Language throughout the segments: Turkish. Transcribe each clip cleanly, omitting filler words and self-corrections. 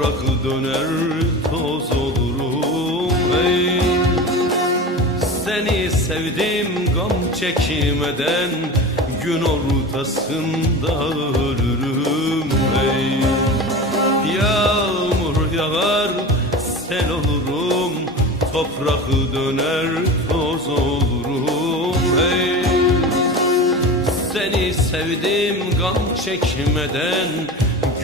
Toprak döner toz olurum ey. Seni sevdim gam çekmeden, gün ortasında ölürüm ey. Yağmur yağar sel olurum, toprak döner toz olurum ey. Seni sevdim gam çekmeden,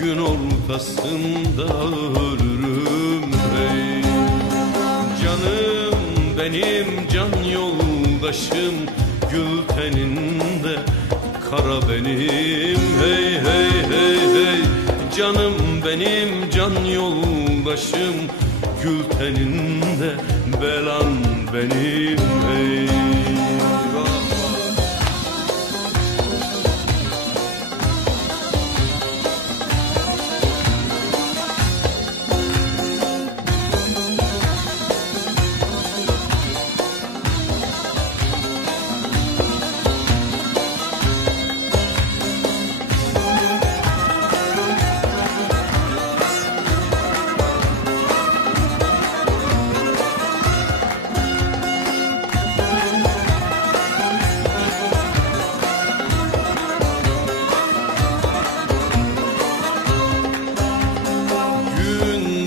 gün ortasında ölürüm ey. Canım benim can yoldaşım, gül teninde kara benim hey hey hey hey. Canım benim can yoldaşım, gül teninde belan benim hey.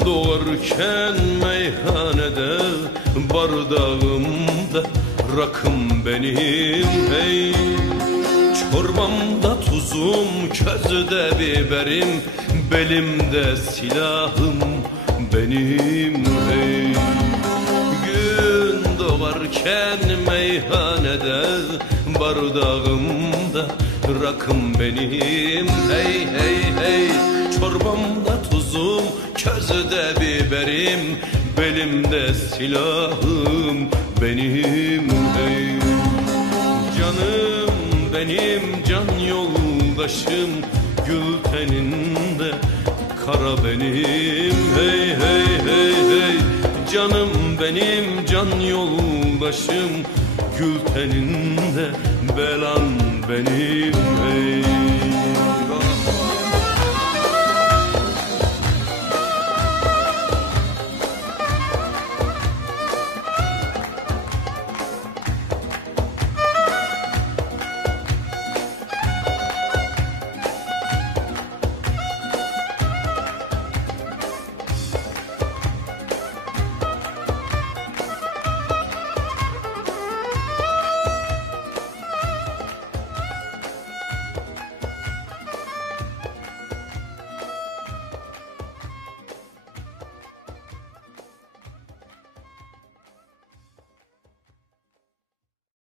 Doğarken meyhanede, bardağımda rakım benim hey. Çorbamda tuzum, közde biberim, belimde silahım benim hey. Gün doğarken meyhanede, bardağımda rakım benim hey hey hey. Çorbamda tuzum, közde biberim, belimde silahım benim hey. Canım benim can yoldaşım, gül teninde kara benim hey hey hey hey. Canım benim can yoldaşım, gül teninde belan benim hey.